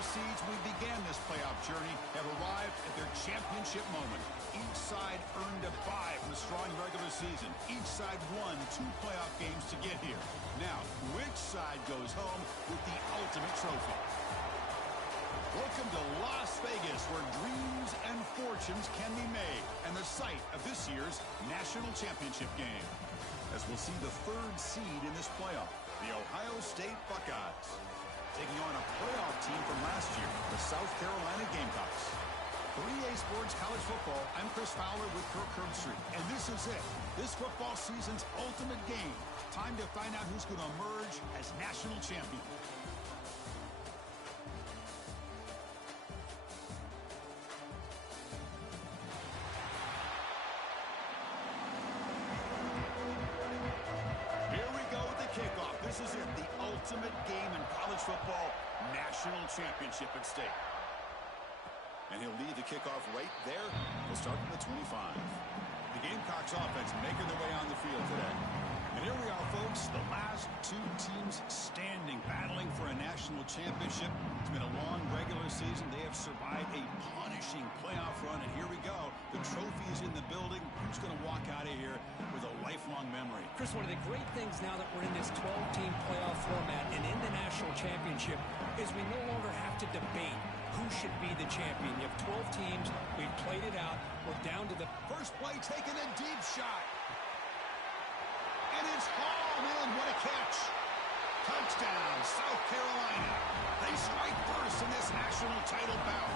4 seeds we began this playoff journey have arrived at their championship moment. Each side earned a bye from a strong regular season. Each side won 2 playoff games to get here. Now, which side goes home with the ultimate trophy? Welcome to Las Vegas, where dreams and fortunes can be made, and the site of this year's national championship game. As we'll see the 3rd seed in this playoff, the Ohio State Buckeyes, taking on a playoff team from last year, the South Carolina Gamecocks. For EA Sports College Football, I'm Chris Fowler with Kirk Herbstreit, and this is it. This football season's ultimate game. Time to find out who's going to emerge as national champion. This is it, the ultimate game in college football, national championship at stake. And he'll lead the kickoff right there. He'll start from the 25. The Gamecocks offense making their way on the field today. And here we are, folks, the last 2 teams standing, battling for a national championship. It's been a long regular season. They have survived a punishing playoff run, and here we go. The trophy is in the building. Who's going to walk out of here with a lifelong memory? Chris, one of the great things now that we're in this 12-team playoff format and in the national championship is we no longer have to debate who should be the champion. You have 12 teams. We've played it out. We're down to the first play, taking a deep shot. And it's hauled in. What a catch. Touchdown, South Carolina. They strike first in this national title bout.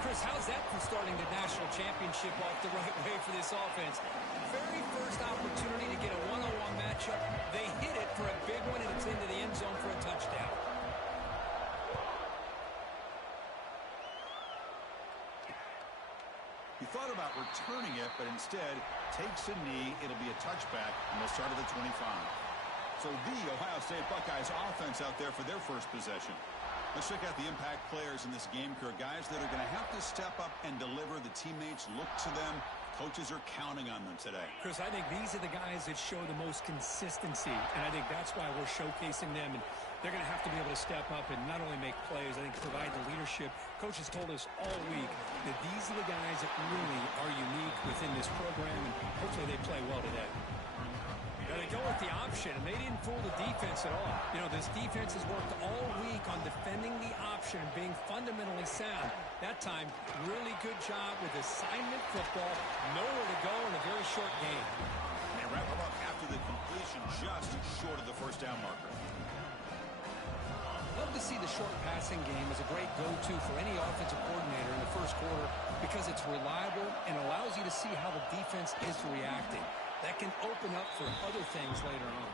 Chris, how's that for starting the national championship off the right way for this offense? Very first opportunity to get a one-on-one matchup. They hit it for a big one, and it's into the end zone for a touchdown. He thought about returning it, but instead takes a knee. It'll be a touchback, and they'll start at the 25. So the Ohio State Buckeyes offense out there for their first possession. Let's check out the impact players in this game, Kirk. Guys that are going to have to step up and deliver. The teammates look to them. Coaches are counting on them today. Chris, I think these are the guys that show the most consistency, and I think that's why we're showcasing them. And they're going to have to be able to step up and not only make plays, I think provide the leadership. Coaches told us all week that these are the guys that really are unique within this program, and hopefully they play well today. Now they go with the option, and they didn't fool the defense at all. You know, this defense has worked all week on defending the option and being fundamentally sound. That time, really good job with assignment football. Nowhere to go in a very short game. They wrap them up after the completion, just short of the first down marker. Love to see the short passing game as a great go-to for any offensive coordinator in the first quarter because it's reliable and allows you to see how the defense is reacting. That can open up for other things later on.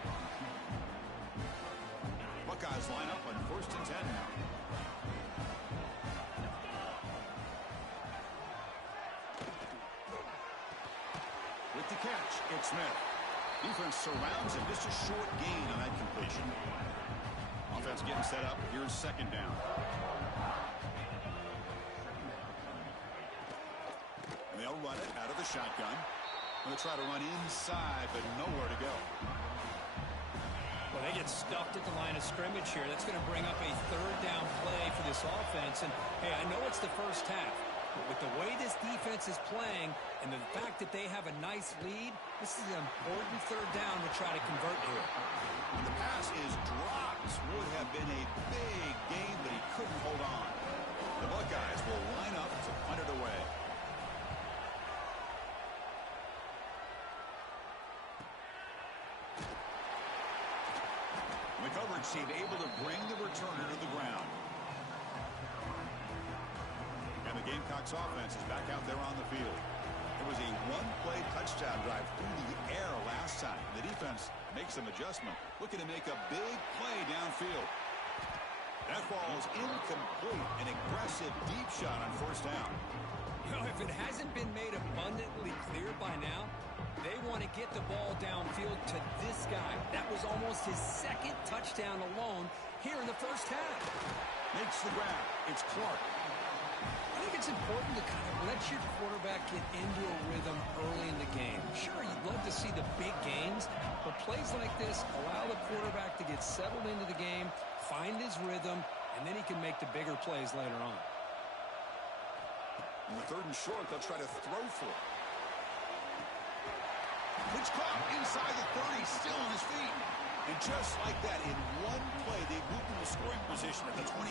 Buckeyes line up on 1st and 10 now. With the catch, it's Smith. Defense surrounds him. Just a short gain on that completion. Offense getting set up. Here's 2nd down. And they'll run it out of the shotgun. They'll try to run inside, but nowhere to go. Well, they get stuffed at the line of scrimmage here. That's going to bring up a 3rd down play for this offense. And, hey, I know it's the first half, but with the way this defense is playing and the fact that they have a nice lead, this is an important 3rd down to try to convert here. And the pass is dropped. Would have been a big game, but he couldn't hold on. The Buckeyes will line up to punt it away. The coverage team able to bring the returner to the ground. And the Gamecocks offense is back out there on the field. It was a one-play touchdown drive through the air last time. The defense makes some adjustment, looking to make a big play downfield. That ball's incomplete. An aggressive deep shot on 1st down. You know, if it hasn't been made abundantly clear by now, they want to get the ball downfield to this guy. That was almost his 2nd touchdown alone here in the first half. Makes the grab. It's Clark. I think it's important to kind of let your quarterback get into a rhythm early in the game. Sure, you'd love to see the big gains, but plays like this allow the quarterback to get settled into the game, find his rhythm, and then he can make the bigger plays later on. In the 3rd and short, they'll try to throw for it. Pitch caught inside the 30, still on his feet. And just like that, in one play, they moved into scoring position at the 23.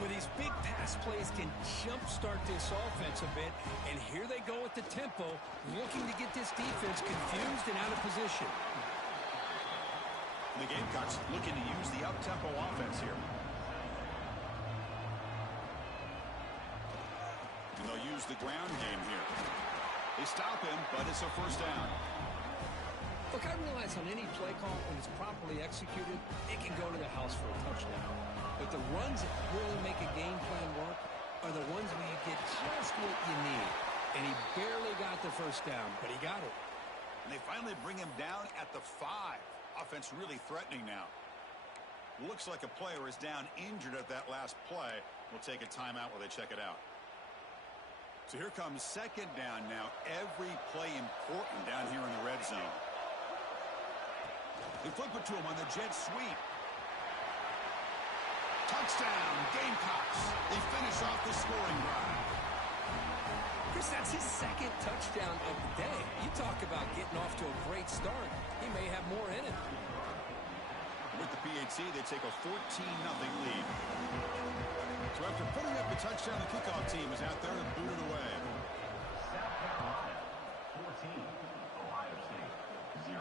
Well, these big pass plays can jumpstart this offense a bit, and here they go at the tempo, looking to get this defense confused and out of position. The Gamecocks looking to use the up-tempo offense here. And they'll use the ground game here. They stop him, but it's a first down. Look, I realize on any play call, when it's properly executed, it can go to the house for a touchdown. But the runs that really make a game plan work are the ones where you get just what you need. And he barely got the first down, but he got it. And they finally bring him down at the 5. Offense really threatening now. Looks like a player is down injured at that last play. We'll take a timeout while they check it out. So here comes 2nd down now. Every play important down here in the red zone. They flip it to him on the jet sweep. Touchdown, Gamecocks. They finish off the scoring drive. Chris, that's his 2nd touchdown of the day. You talk about getting off to a great start. He may have more in it. With the PAT, they take a 14-0 lead. So after putting up the touchdown, the kickoff team is out there to boot it away. South Carolina, 14, Ohio State, 0.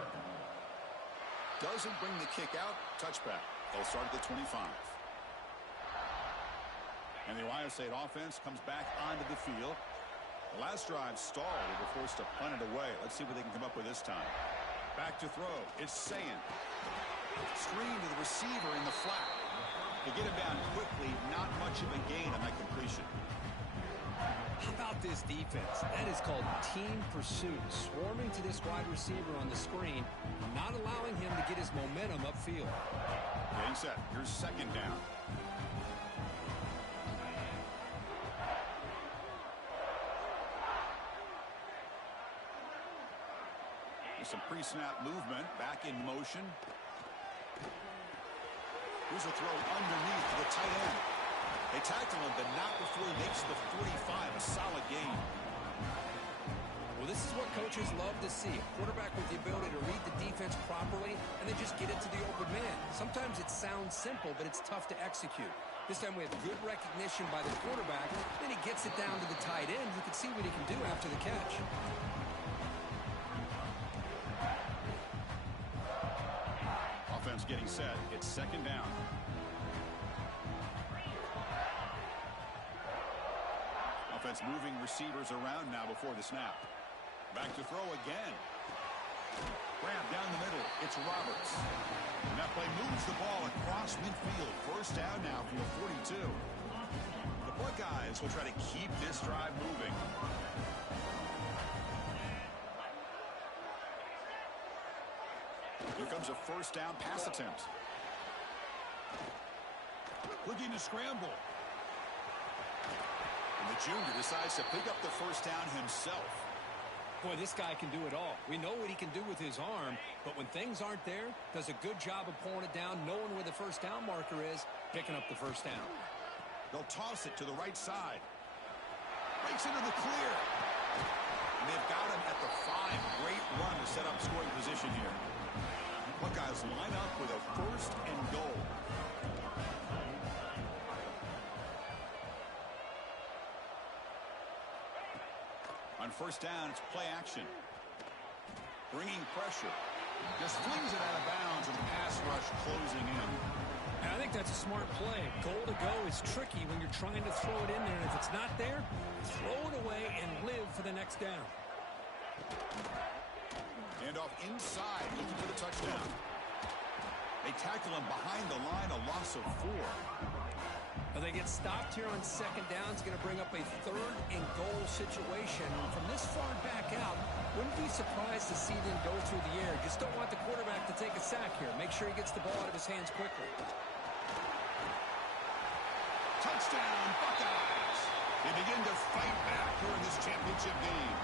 Doesn't bring the kick out. Touchback. They'll start at the 25. And the Ohio State offense comes back onto the field. The last drive stalled. They were forced to punt it away. Let's see what they can come up with this time. Back to throw. It's Sand. Screen to the receiver in the flat. They get him down quickly. Not much of a gain on that completion. How about this defense? That is called team pursuit. Swarming to this wide receiver on the screen, not allowing him to get his momentum upfield. Getting set. Here's 2nd down. Some pre-snap movement, back in motion. Here's a throw underneath to the tight end. They tackle him, but not before he makes the 45, a solid gain. Well, this is what coaches love to see. A quarterback with the ability to read the defense properly and then just get it to the open man. Sometimes it sounds simple, but it's tough to execute. This time we have good recognition by the quarterback. Then he gets it down to the tight end. You can see what he can do after the catch. Offense getting set. It's 2nd down. Offense moving receivers around now before the snap. Back to throw again. Grab down the middle. It's Roberts. And that play moves the ball across midfield. First down now from the 42. The Buckeyes will try to keep this drive moving. Here comes a first down pass attempt. Looking to scramble. And the junior decides to pick up the first down himself. Boy, this guy can do it all. We know what he can do with his arm, but when things aren't there, does a good job of pulling it down, knowing where the first down marker is, picking up the first down. They'll toss it to the right side. Breaks into the clear. And they've got him at the 5. Great run to set up scoring position here. Buckeyes line up with a 1st and goal. On first down, it's play action. Bringing pressure. Just flings it out of bounds, and the pass rush closing in. And I think that's a smart play. Goal to go is tricky when you're trying to throw it in there. And if it's not there, throw it away and live for the next down. Handoff inside, looking for the touchdown. They tackle him behind the line, a loss of 4. Well, they get stopped here on second down. It's going to bring up a 3rd and goal situation. From this far back out, wouldn't be surprised to see them go through the air. Just don't want the quarterback to take a sack here. Make sure he gets the ball out of his hands quickly. Touchdown, Buckeyes! They begin to fight back here in this championship game.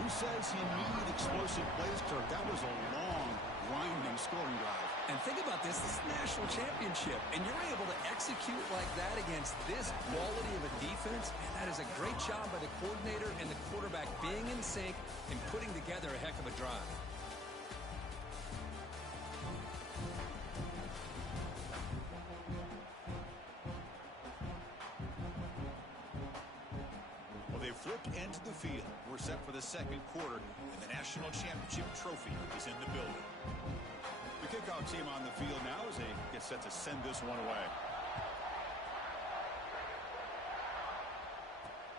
Who says he needed explosive plays, Kirk? That was a long, grinding scoring drive. And think about this is the national championship, and you're able to execute like that against this quality of a defense, and that is a great job by the coordinator and the quarterback being in sync and putting together a heck of a drive. Well, they flipped into the field. We're set for the second quarter, and the national championship trophy is in the building. The kickoff team on the field now as they get set to send this one away.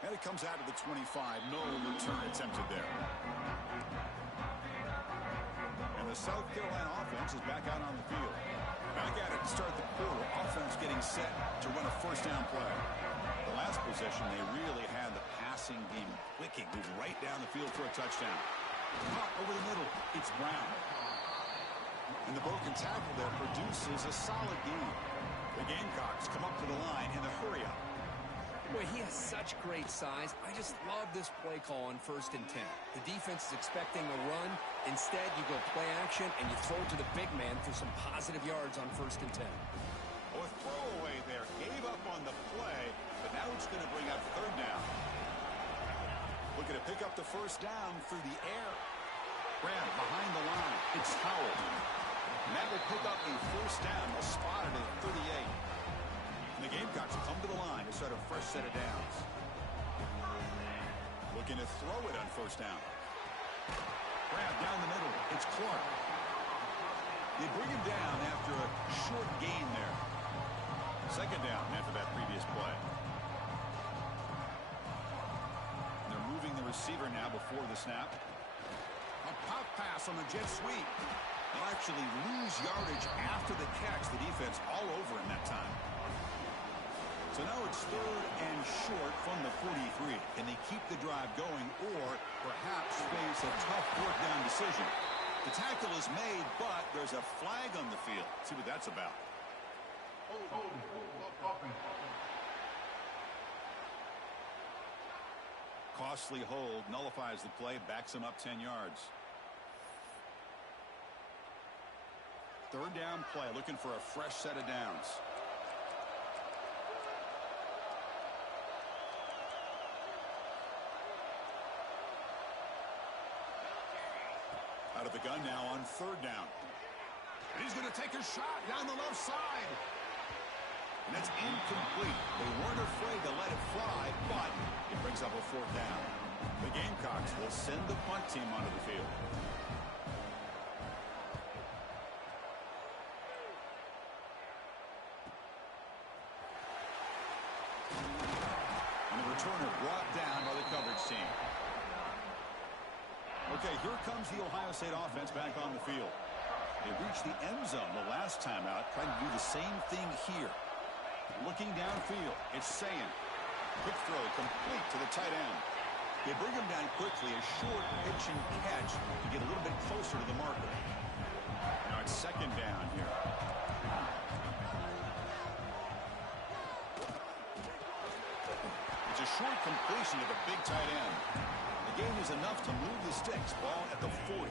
And it comes out of the 25. No return attempted there. And the South Carolina offense is back out on the field. Back at it to start the quarter. Offense getting set to run a first down play. The last possession, they really had the passing game clicking. Move right down the field for a touchdown. Caught over the middle. It's Brown. And the broken tackle there produces a solid gain. The Gamecocks come up to the line in the hurry-up. Boy, he has such great size. I just love this play call on 1st and 10. The defense is expecting a run. Instead, you go play action, and you throw to the big man for some positive yards on 1st and 10. A throwaway there. Gave up on the play, but now it's going to bring up 3rd down. Looking to pick up the 1st down through the air. Grant behind the line. It's Howell. And that will pick up a 1st down. They'll spot it at 38. And the Gamecocks come to the line to start a fresh set of downs. Looking to throw it on 1st down. Grant down the middle. It's Clark. They bring him down after a short gain there. 2nd down after that previous play. And they're moving the receiver now before the snap. A pop pass on the jet sweep. They'll actually lose yardage after the catch. The defense all over in that time. So now it's 3rd and short from the 43. Can they keep the drive going or perhaps face a tough 4th down decision? The tackle is made, but there's a flag on the field. Let's see what that's about. Costly hold nullifies the play, backs him up 10 yards. 3rd down play, looking for a fresh set of downs. Out of the gun now on 3rd down. And he's going to take a shot down the left side. And that's incomplete. They weren't afraid to let it fly, but it brings up a 4th down. The Gamecocks will send the punt team onto the field. And the returner brought down by the coverage team. Okay, here comes the Ohio State offense back on the field. They reached the end zone the last time out, trying to do the same thing here. Looking downfield, it's Sayin. Quick throw, complete to the tight end. They bring him down quickly, a short pitch and catch to get a little bit closer to the marker. Now it's 2nd down here. It's a short completion to the big tight end. The gain is enough to move the sticks. Ball at the 40.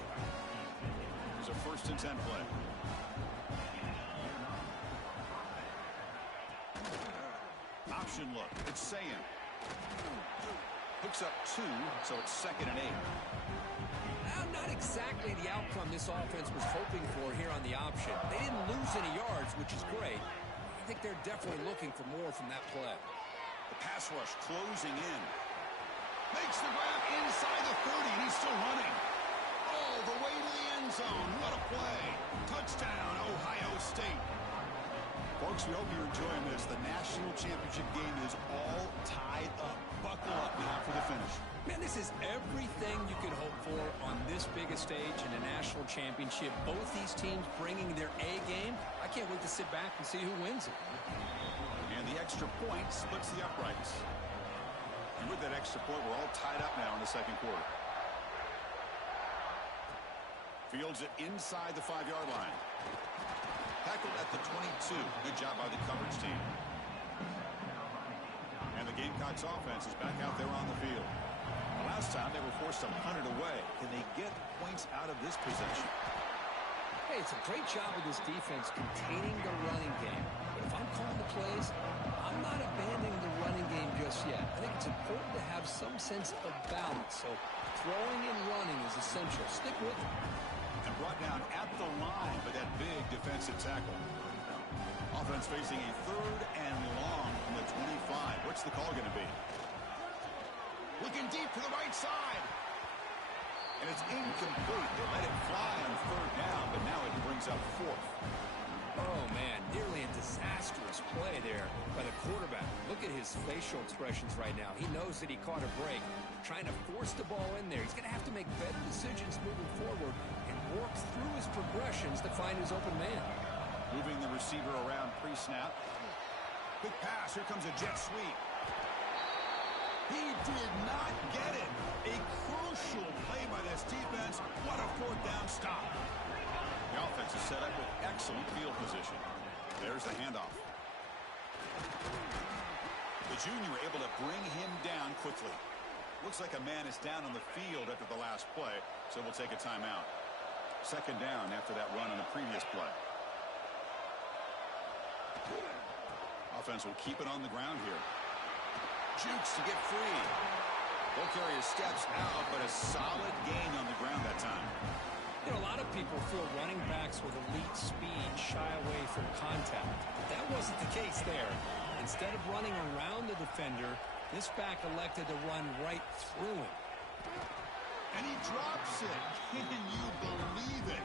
There's a 1st and 10 play. Option look. It's Sayin. Hooks up 2, so it's 2nd and 8. Not exactly the outcome this offense was hoping for here on the option. They didn't lose any yards, which is great. I think they're definitely looking for more from that play. The pass rush closing in. Makes the grab inside the 30, and he's still running. All the way to the end zone. What a play. Touchdown, Ohio State. Folks, we hope you're enjoying this. The national championship game is all tied up. Buckle up now for the finish. Man, this is everything you could hope for on this biggest stage in a national championship. Both these teams bringing their A game. I can't wait to sit back and see who wins it. And the extra point splits the uprights. And with that extra point, we're all tied up now in the second quarter. Fields it inside the 5-yard line. Tackled at the 22. Good job by the coverage team. And the Gamecocks offense is back out there on the field. The last time they were forced to punt it away. Can they get points out of this possession? Hey, it's a great job of this defense containing the running game. But if I'm calling the plays, I'm not abandoning the running game just yet. I think it's important to have some sense of balance. So throwing and running is essential. Stick with it. And brought down at the line by that big defensive tackle. Offense facing a 3rd and long from the 25. What's the call going to be? Looking deep to the right side. And it's incomplete. They let it fly on 3rd down, but now it brings up 4th. Oh, man, nearly a disastrous play there by the quarterback. Look at his facial expressions right now. He knows that he caught a break, trying to force the ball in there. He's going to have to make better decisions moving forward and work through his progressions to find his open man. Moving the receiver around pre-snap. Quick pass. Here comes a jet sweep. He did not get it. A crucial play by this defense. What a 4th down stop. The offense is set up with excellent field position. There's the handoff. The junior able to bring him down quickly. Looks like a man is down on the field after the last play, so we'll take a timeout. 2nd down after that run on the previous play. Offense will keep it on the ground here. Jukes to get free. Won't carry his steps out, but a solid gain on the ground that time. You know, a lot of people feel running backs with elite speed shy away from contact. But that wasn't the case there. Instead of running around the defender, this back elected to run right through him. And he drops it. Can you believe it?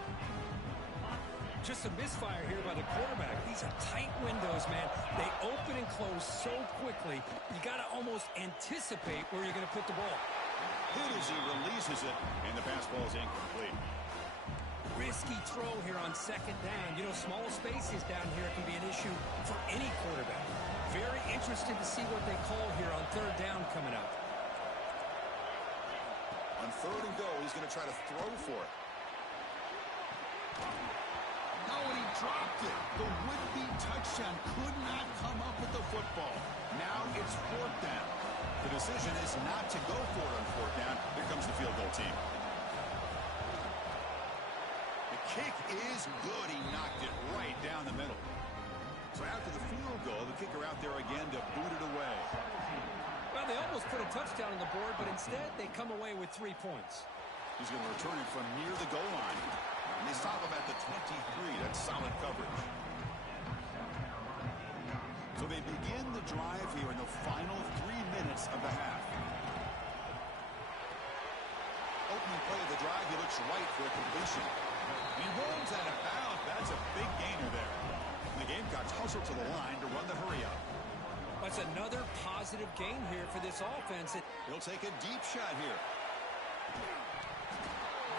Just a misfire here by the quarterback. These are tight windows, man. They open and close so quickly, you got to almost anticipate where you're going to put the ball. Hit as he releases it, and the pass ball is incomplete. Risky throw here on 2nd down. You know, small spaces down here can be an issue for any quarterback. Very interested to see what they call here on 3rd down coming up. On 3rd and go, he's going to try to throw for it. No, and he dropped it. The would-be touchdown could not come up with the football. Now it's 4th down. The decision is not to go for it on 4th down. Here comes the field goal team. The kick is good. He knocked it right down the middle. So after the field goal, the kicker out there again to boot it away. Well, they almost put a touchdown on the board, but instead they come away with 3 points. He's going to return it from near the goal line. And they stop him at the 23. That's solid coverage. So they begin the drive here in the final 3 minutes of the half. Opening play of the drive, he looks right for a completion. And he rolls out of bounds. That's a big gainer there. And the Gamecocks hustle to the line to run the hurry up. That's another positive gain here for this offense. He'll take a deep shot here.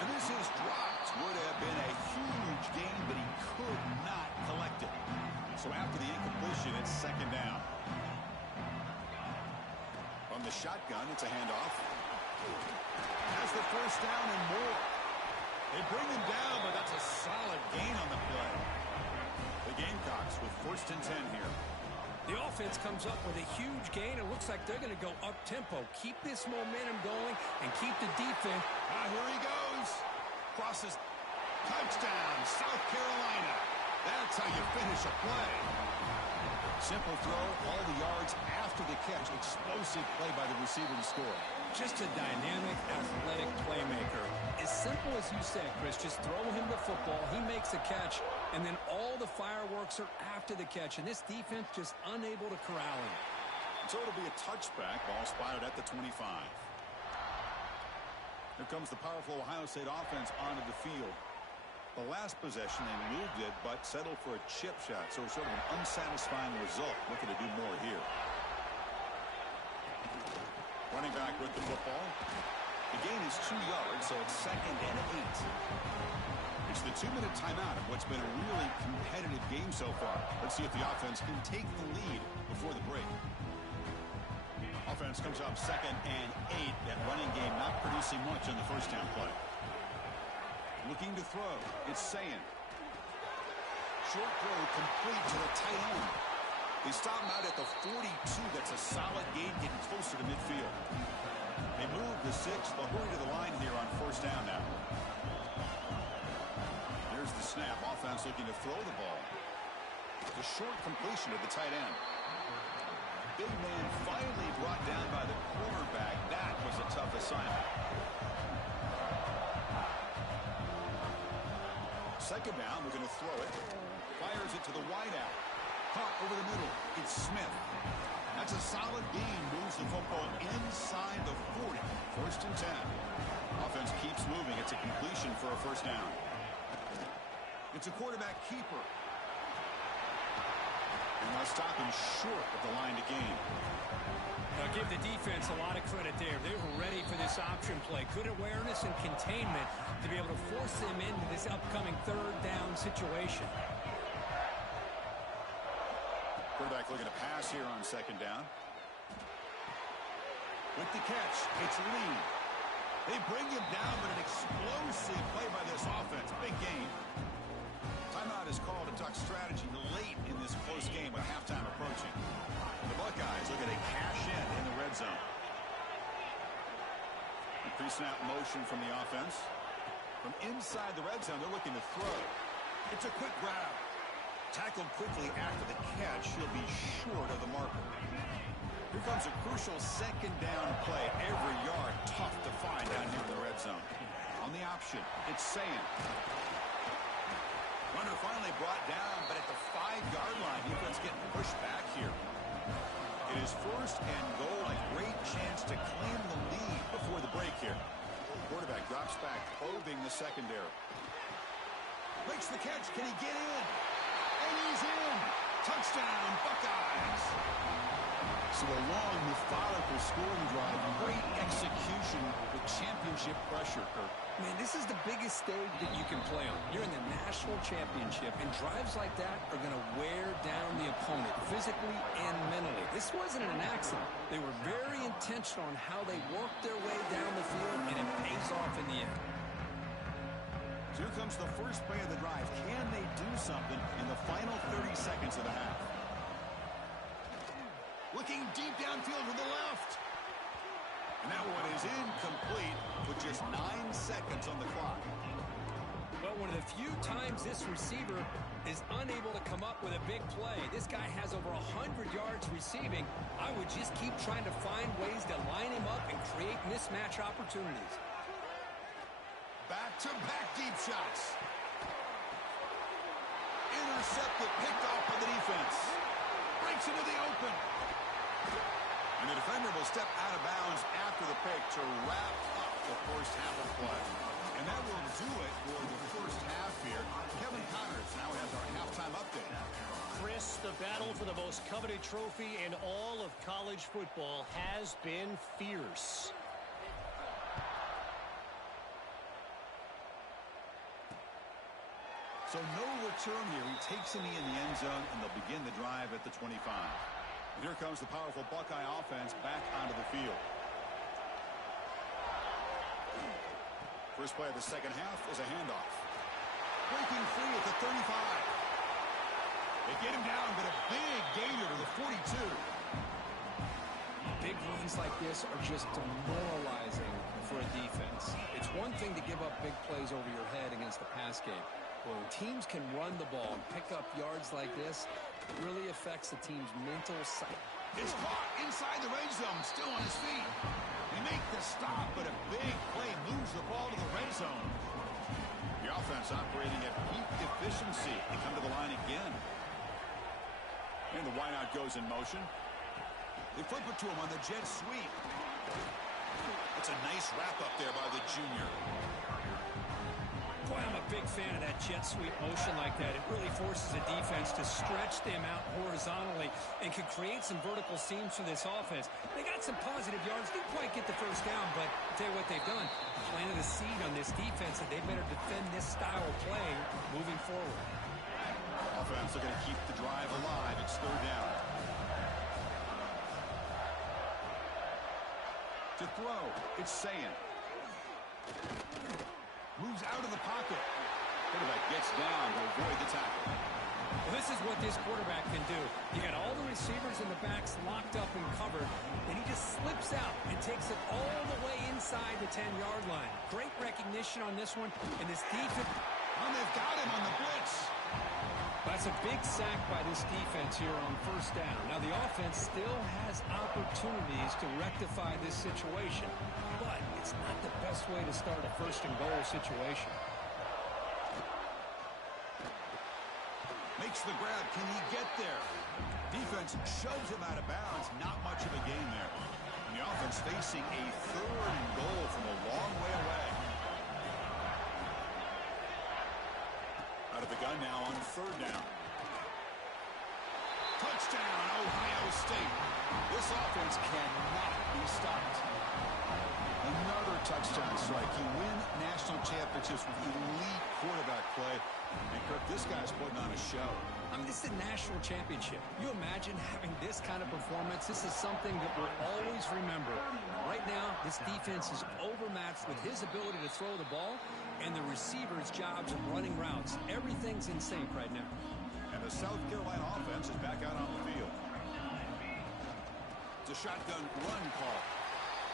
And this is dropped. Would have been a huge gain, but he could not collect it. So after the incompletion, it's 2nd down. From the shotgun, it's a handoff. Has the 1st down and more. They bring him down, but that's a solid gain on the play. The Gamecocks with 1st and 10 here. The offense comes up with a huge gain. It looks like they're going to go up-tempo. Keep this momentum going and keep the defense. Here he goes. Crosses. Touchdown, South Carolina. That's how you finish a play. Simple throw, all the yards after the catch. Explosive play by the receiver to score. Just a dynamic, athletic playmaker. As simple as you said, Chris, just throw him the football. He makes a catch, and then all the fireworks are after the catch. And this defense just unable to corral him. So it'll be a touchback. Ball spotted at the 25. Here comes the powerful Ohio State offense onto the field. The last possession, they moved it, but settled for a chip shot. So sort of an unsatisfying result. Looking to do more here. Running back with the football. The gain is 2 yards, so it's 2nd and 8. It's the 2-minute timeout of what's been a really competitive game so far. Let's see if the offense can take the lead before the break. Offense comes up 2nd and 8. That running game not producing much on the 1st down play. Looking to throw. It's Sayin. Short throw complete to the tight end. They stop him out at the 42. That's a solid gain, getting closer to midfield. They move the 6. They'll hurry to the line here on 1st down now. There's the snap. offense looking to throw the ball. The short completion to the tight end. Big man finally brought down by the quarterback. That was a tough assignment. Second down, we're going to throw it. Fires it to the wideout. Caught over the middle. It's Smith. That's a solid gain. Moves the football inside the 40. First and 10. Offense keeps moving. It's a completion for a first down. It's a quarterback keeper. And they'll stop him short of the line to gain. I'll give the defense a lot of credit there. They were ready for this option play. Good awareness and containment to be able to force them into this upcoming third down situation. Quarterback looking to pass here on second down. With the catch, it's Lee. They bring him down, but an explosive play by this offense. Big gain. Timeout is called to talk strategy late in this close game with halftime approaching. The Buckeyes looking to cash in the red zone. The pre-snap motion from the offense. From inside the red zone, they're looking to throw. It's a quick grab. Tackled quickly after the catch. He'll be short of the marker. Here comes a crucial second down play. Every yard tough to find down here in the red zone. On the option, it's Sayan. Runner finally brought down, but at the 5-yard line, defense getting pushed back here. It is first and goal. A great chance to claim the lead before the break here. Quarterback drops back, probing the secondary. Makes the catch. Can he get in? And he's in. Touchdown, Buckeyes. So a long, methodical scoring drive. Great execution with championship pressure, Kurt. Man, this is the biggest stage that you can play on. You're in the national championship, and drives like that are going to wear down the opponent physically and mentally. This wasn't an accident. They were very intentional on how they worked their way down the field, and it pays off in the end. So here comes the first play of the drive. Can they do something in the final 30 seconds of the half? Looking deep downfield to the left. And that one is incomplete with just 9 seconds on the clock. Well, one of the few times this receiver is unable to come up with a big play. This guy has over 100 yards receiving. I would just keep trying to find ways to line him up and create mismatch opportunities. Back-to-back deep shots. Intercepted, picked off by the defense. Breaks into the open. And the defender will step out of bounds after the pick to wrap up the first half of play. And that will do it for the first half here. Kevin Connors now has our halftime update. Chris, the battle for the most coveted trophy in all of college football has been fierce. So no return here. He takes him in the end zone, and they'll begin the drive at the 25. And here comes the powerful Buckeye offense back onto the field. First play of the second half is a handoff. Breaking free at the 35. They get him down, but a big gainer to the 42. Big runs like this are just demoralizing for a defense. It's one thing to give up big plays over your head against the pass game. When teams can run the ball and pick up yards like this, it really affects the team's mental side. It's caught inside the red zone, still on his feet. They make the stop, but a big play moves the ball to the red zone. The offense operating at peak efficiency. They come to the line again. And the wideout goes in motion. They flip it to him on the jet sweep. That's a nice wrap-up there by the junior. Boy, I'm a big fan of that jet sweep motion like that. It really forces a defense to stretch them out horizontally and can create some vertical seams for this offense. They got some positive yards. Didn't quite get the first down, but I'll tell you what they've done. Planted a seed on this defense that they better defend this style of play moving forward. Offense looking to keep the drive alive. It's third down. To throw, it's Sayan. Moves out of the pocket. Quarterback gets down to avoid the tackle. Well, this is what this quarterback can do. You got all the receivers in the backs locked up and covered, and he just slips out and takes it all the way inside the 10-yard line. Great recognition on this one, and this defense And they've got him on the blitz. That's a big sack by this defense here on first down. Now, the offense still has opportunities to rectify this situation, but it's not the best way to start a first-and-goal situation. Makes the grab. Can he get there? Defense shoves him out of bounds. Not much of a gain there. And the offense facing a 3rd and goal from a long way away. Out of the gun now on 3rd down. Touchdown, Ohio State. This offense cannot be stopped. Another touchdown strike. You win national championships with elite quarterback play. And, Kirk, this guy's putting on a show. I mean, this is a national championship. You imagine having this kind of performance? This is something that we'll always remember. Right now, this defense is overmatched with his ability to throw the ball and the receiver's jobs of running routes. Everything's in sync right now. And the South Carolina offense is back out on the field. It's a shotgun run call.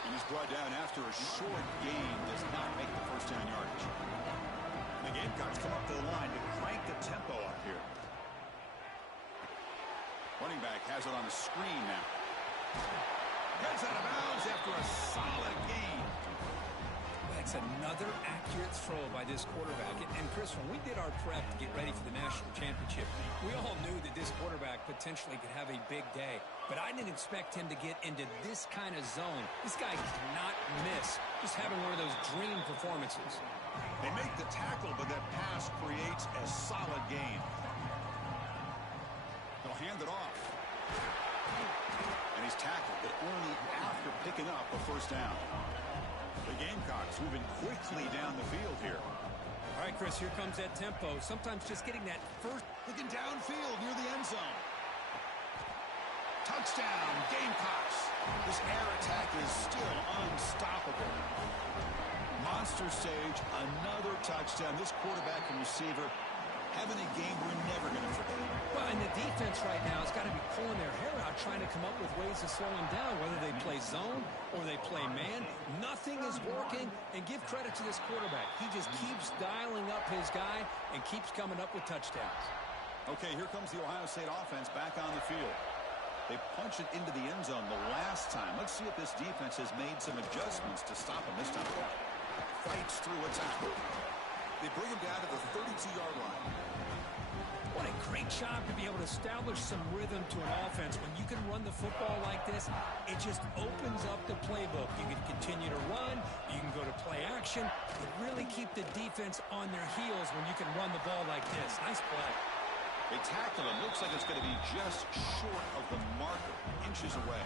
And he's brought down after a short gain. Does not make the first down yardage. The Gamecocks come up to the line to crank the tempo up here. Running back has it on the screen now. Gets out of bounds after a solid gain. That's another accurate throw by this quarterback. And Chris, when we did our prep to get ready for the national championship, we all knew that this quarterback potentially could have a big day. But I didn't expect him to get into this kind of zone. This guy cannot miss. Just having one of those dream performances. They make the tackle, but that pass creates a solid gain. They'll hand it off. And he's tackled, but only after picking up a first down. The Gamecocks moving quickly down the field here. All right, Chris, here comes that tempo. Sometimes just getting that first. Looking downfield near the end zone. Touchdown, Gamecocks. This air attack is still unstoppable. Monster stage, another touchdown. This quarterback and receiver having a game we're never going to forget. Well, and the defense right now has got to be pulling their hair out, trying to come up with ways to slow him down, whether they play zone or they play man. Nothing is working, and give credit to this quarterback. He just keeps dialing up his guy and keeps coming up with touchdowns. Okay, here comes the Ohio State offense back on the field. They punched it into the end zone the last time. Let's see if this defense has made some adjustments to stop him this time. Fights through a tackle. They bring him down to the 32-yard line. What a great job to be able to establish some rhythm to an offense. When you can run the football like this, it just opens up the playbook. You can continue to run. You can go to play action. You really keep the defense on their heels when you can run the ball like this. Nice play. They tackle him. Looks like it's going to be just short of the marker, inches away.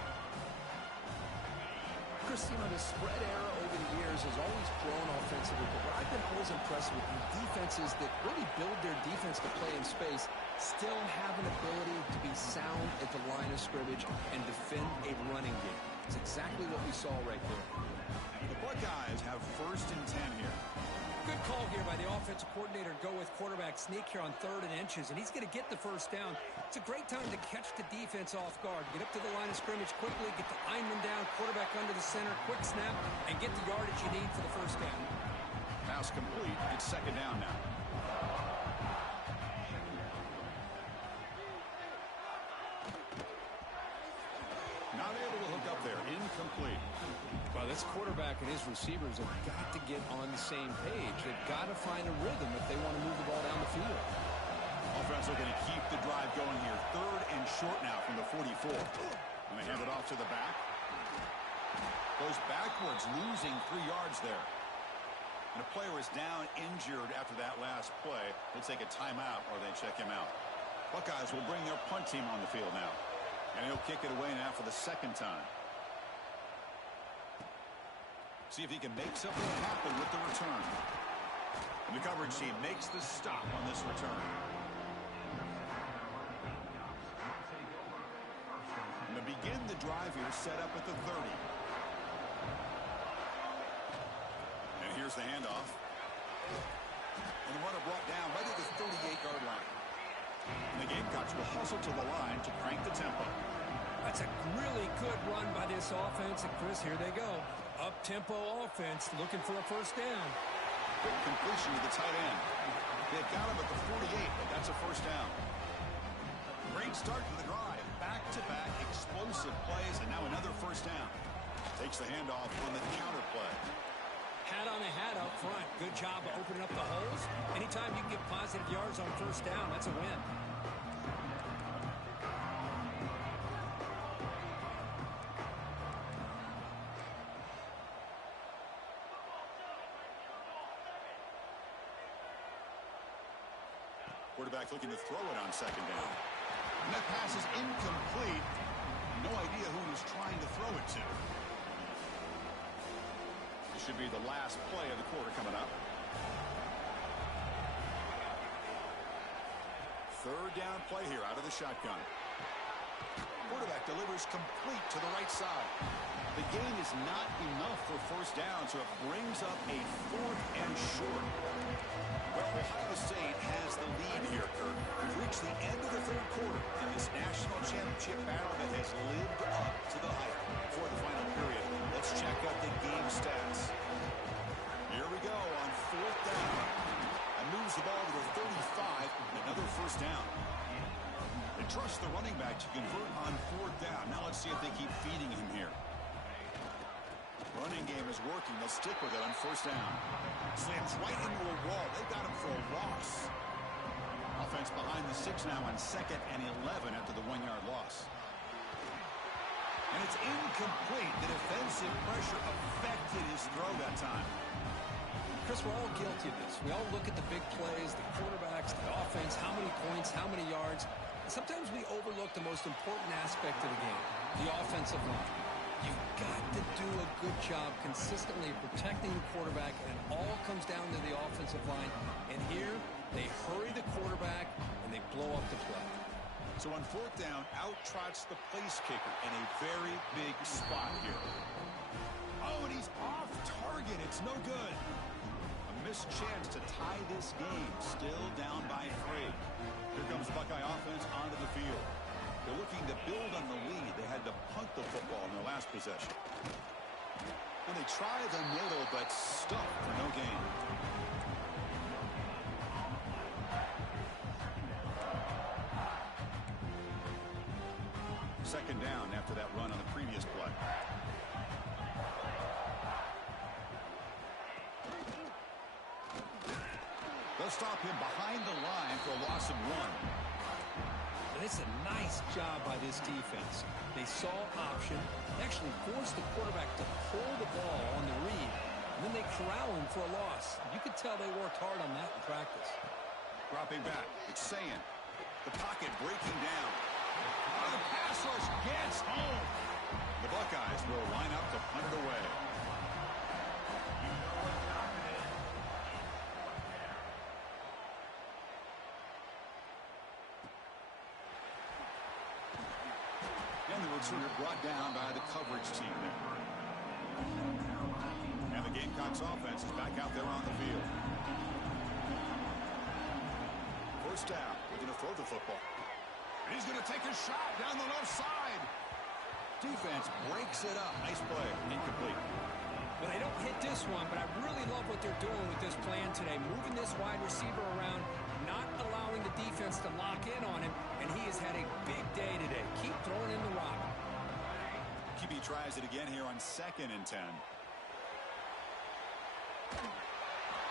Chris, the spread era over the years has always grown offensively, but what I've been always impressed with is defenses that really build their defense to play in space still have an ability to be sound at the line of scrimmage and defend a running game. It's exactly what we saw right there. The Buckeyes have 1st and 10 here. Good call here by the offensive coordinator to go with quarterback sneak here on 3rd and inches, and he's going to get the first down. It's a great time to catch the defense off guard. Get up to the line of scrimmage quickly, get the lineman down, quarterback under the center, quick snap, and get the yardage you need for the first down. Pass complete. It's 2nd down now. Not able to hook up there. Incomplete. Well, this quarterback and his receivers have got to get on the same page. They've got to find a rhythm if they want to move the ball down the field. Offense looking to keep the drive going here. 3rd and short now from the 44. And they hand it off to the back. Goes backwards, losing 3 yards there. And a player is down injured after that last play. They take a timeout or they check him out. Buckeyes will bring their punt team on the field now. And he'll kick it away now for the 2nd time. See if he can make something happen with the return. And the coverage team makes the stop on this return. And to begin the drive here, set up at the 30. And here's the handoff. And the runner brought down right at the 38-yard line. And the Gamecocks will hustle to the line to crank the tempo. That's a really good run by this offense. And, Chris, here they go. Up-tempo offense looking for a first down. Quick completion to the tight end. They've got him at the 48, but that's a first down. Great start to the drive. Back-to-back explosive plays, and now another first down. Takes the handoff on the counter play. Hat on a hat up front. Good job of opening up the holes. Anytime you can get positive yards on first down, that's a win. Quarterback looking to throw it on second down. And that pass is incomplete. No idea who he's trying to throw it to. This should be the last play of the quarter coming up. Third down play here out of the shotgun. Quarterback delivers complete to the right side. The gain is not enough for first down, so it brings up a 4th and short. Well, Ohio State has the lead here, Kurt. We've reached the end of the third quarter in this national championship battle that has lived up to the hype. For the final period, let's check out the game stats. Here we go on 4th down. And moves the ball to the 35, another first down. They trust the running back to convert on 4th down. Now let's see if they keep feeding him here. Running game is working. They'll stick with it on first down. Slams right into a wall. They got him for a loss. Offense behind the 6 now on 2nd and 11 after the 1-yard loss. And it's incomplete. The defensive pressure affected his throw that time. Chris, we're all guilty of this. We all look at the big plays, the quarterbacks, the offense, how many points, how many yards. And sometimes we overlook the most important aspect of the game, the offensive line. You've got to do a good job consistently protecting the quarterback, and it all comes down to the offensive line. And here, they hurry the quarterback, and they blow up the play. So on 4th down, out trots the place kicker in a very big spot here. Oh, and he's off target. It's no good. A missed chance to tie this game. Still down by 3. Here comes Buckeye offense onto the field. They're looking to build on the lead. They had to punt the football in their last possession. Well, they try the middle, but stuck for no gain. Second down after that run on the previous play. They'll stop him behind the line for a loss of 1. And it's a nice job by this defense. They saw option, actually forced the quarterback to pull the ball on the read, and then they corral him for a loss. You could tell they worked hard on that in practice. Dropping back, it's Sayan. The pocket breaking down. Oh, the pass rush gets home. The Buckeyes will line up to punt it away. And the returner brought down by the coverage team there. And the Gamecocks offense is back out there on the field. First down. We're going to throw the football. And he's going to take a shot down the left side. Defense breaks it up. Nice play. Incomplete. Well, they don't hit this one, but I really love what they're doing with this plan today. Moving this wide receiver around, not allowing the defense to lock in on him, and he has had a big day today. Keep throwing in the rock. QB tries it again here on 2nd and 10.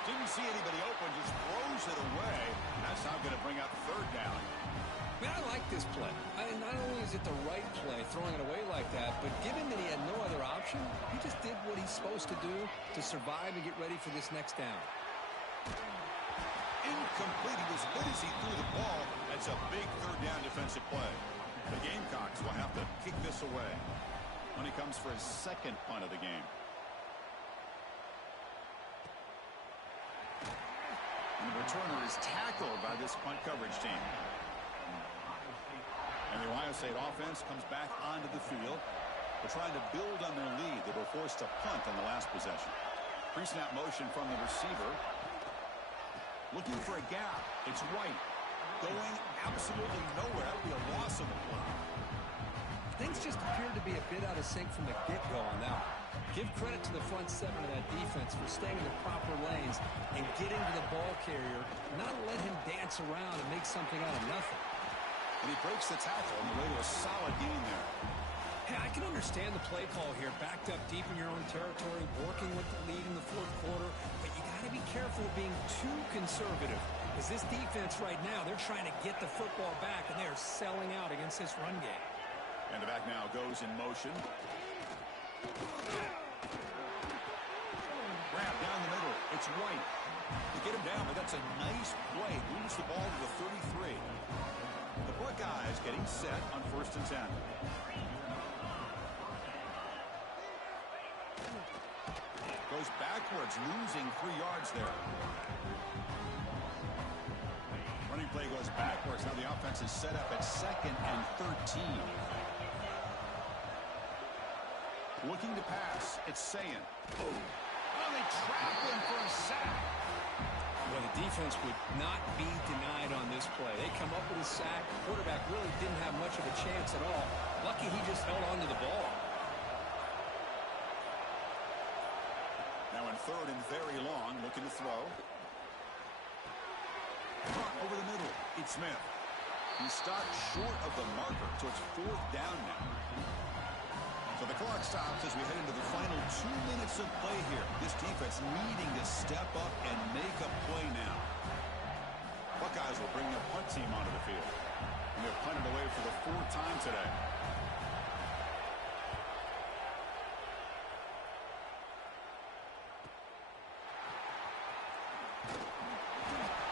Didn't see anybody open, just throws it away. That's not going to bring up 3rd down. Man, I like this play. Not only is it the right play, throwing it away like that, but given that he had no other option, he just did what he's supposed to do to survive and get ready for this next down. Incomplete. He was good as he threw the ball. That's a big 3rd down defensive play. The Gamecocks will have to kick this away when he comes for his 2nd punt of the game. And the returner is tackled by this punt coverage team. And the Ohio State offense comes back onto the field. They're trying to build on their lead. They were forced to punt on the last possession. Pre-snap motion from the receiver. Looking for a gap. It's White. Going absolutely nowhere. That would be a loss of the play. Things just appeared to be a bit out of sync from the get-go on that one. Give credit to the front seven of that defense for staying in the proper lanes and getting to the ball carrier, not let him dance around and make something out of nothing. And he breaks the tackle on the way to a solid gain there. Hey, I can understand the play call here, backed up deep in your own territory, working with the lead in the fourth quarter, but you got to be careful of being too conservative, because this defense right now, they're trying to get the football back, and they are selling out against this run game. And the back now goes in motion. Grab down the middle. It's White. They get him down, but that's a nice play. Moves the ball to the 33. The Buckeyes getting set on 1st and 10. Goes backwards, losing 3 yards there. Running play goes backwards. Now the offense is set up at 2nd and 13. Looking to pass. It's Sayin. Oh, they trap him for a sack. Well, the defense would not be denied on this play. They come up with a sack. The quarterback really didn't have much of a chance at all. Lucky he just held on to the ball. Now in 3rd and very long, looking to throw. Over the middle, it's Smith. He stopped short of the marker, so it's 4th down now. So the clock stops as we head into the final 2 minutes of play here. This defense needing to step up and make a play now. Buckeyes will bring their punt team onto the field. And they're punted away for the 4th time today.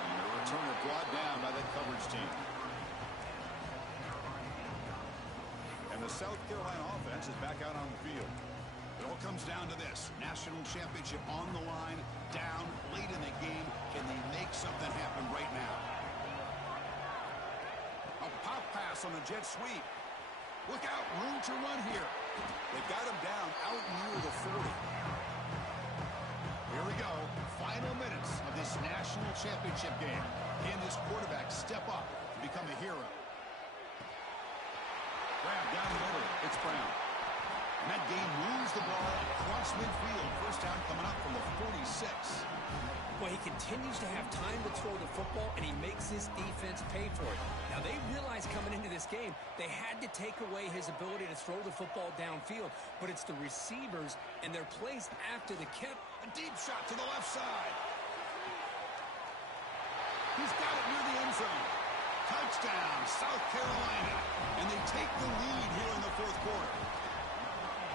And the returner brought down by the coverage team. And the South Carolina offense is back out on the field. It all comes down to this. National championship on the line, down late in the game. Can they make something happen right now? A pop pass on the jet sweep. Look out, room to run here. They've got him down out near the 40. Here we go. Final minutes of this national championship game. Can this quarterback step up and become a hero? Grab down the middle. It's Brown. And that game moves the ball across midfield. 1st down coming up from the 46. Well, he continues to have time to throw the football, and he makes this defense pay for it. Now, they realized coming into this game, they had to take away his ability to throw the football downfield, but it's the receivers and their plays after the catch. A deep shot to the left side. He's got it near the end zone. Touchdown, South Carolina. And they take the lead here in the 4th quarter.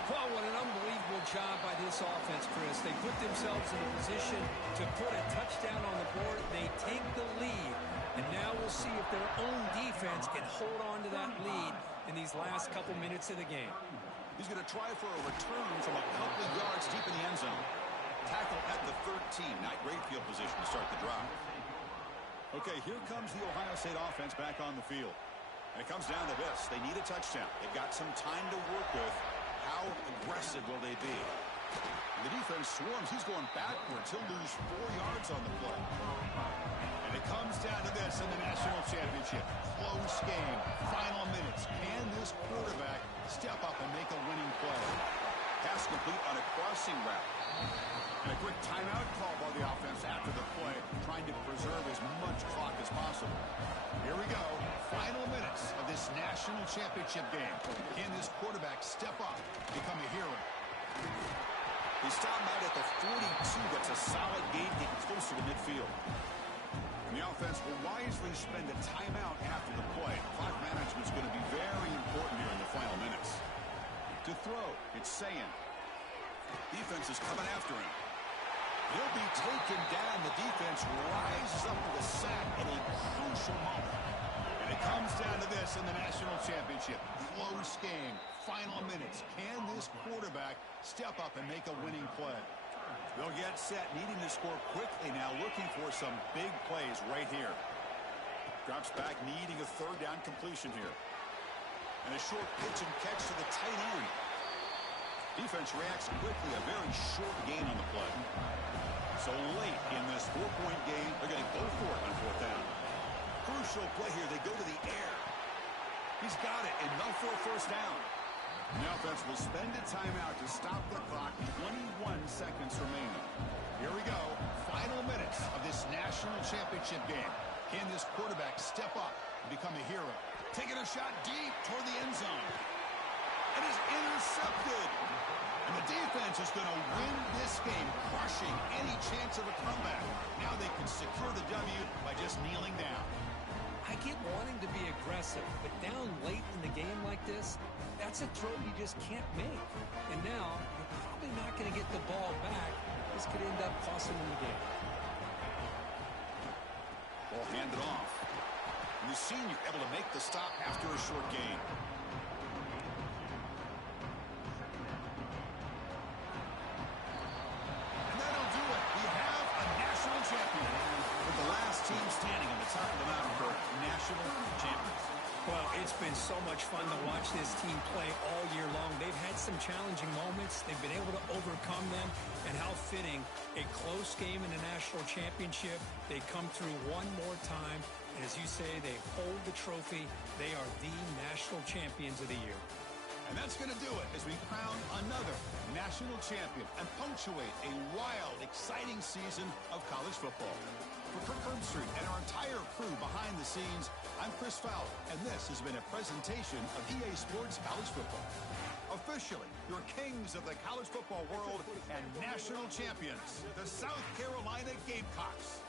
Well, what an unbelievable job by this offense, Chris. They put themselves in a position to put a touchdown on the board. They take the lead. And now we'll see if their own defense can hold on to that lead in these last couple minutes of the game. He's going to try for a return from a couple of yards deep in the end zone. Tackle at the 13. Not great field position to start the drive. Okay, here comes the Ohio State offense back on the field. And it comes down to this. They need a touchdown. They've got some time to work with. How aggressive will they be? And the defense swarms. He's going backwards. He'll lose 4 yards on the play. And it comes down to this in the national championship. Close game. Final minutes. Can this quarterback step up and make a winning play? Pass complete on a crossing route. And a quick timeout call by the offense after the play, trying to preserve as much clock as possible. Here we go. Final minutes of this national championship game. Can this quarterback step up, become a hero? He stopped out at the 42. That's a solid gain, getting closer to midfield. And the offense will wisely spend a timeout after the play. Clock management is going to be very important here in the final minutes. To throw, it's Sayin. Defense is coming after him. He'll be taken down. The defense rises up to the sack at a crucial moment. And it comes down to this in the national championship. Close game. Final minutes. Can this quarterback step up and make a winning play? They'll get set, needing to score quickly now, looking for some big plays right here. Drops back, needing a 3rd down completion here. And a short pitch and catch to the tight end. Defense reacts quickly. A very short gain on the play. So late in this 4-point game, they're going to go for it on 4th down. Crucial play here. They go to the air. He's got it, enough for a 1st down. The offense will spend a timeout to stop the clock. 21 seconds remaining. Here we go. Final minutes of this national championship game. Can this quarterback step up and become a hero? Taking a shot deep toward the end zone. It is intercepted. And the defense is going to win this game, crushing any chance of a comeback. Now they can secure the W by just kneeling down. I get wanting to be aggressive, but down late in the game like this, that's a throw you just can't make. And now, you're probably not going to get the ball back. This could end up costing them the game. Ball handed off. And the senior able to make the stop after a short gain. And that'll do it. We have a national champion. With the last team standing on the top of the mountain for national champions. Well, it's been so much fun to watch this team play all year long. They've had some challenging moments. They've been able to overcome them. And how fitting, a close game in the national championship. They come through one more time. And as you say, they hold the trophy. They are the national champions of the year. And that's going to do it as we crown another national champion and punctuate a wild, exciting season of college football. For Kirk Herbstreit and our entire crew behind the scenes, I'm Chris Fowler, and this has been a presentation of EA Sports College Football. Officially, your kings of the college football world and national champions, the South Carolina Gamecocks.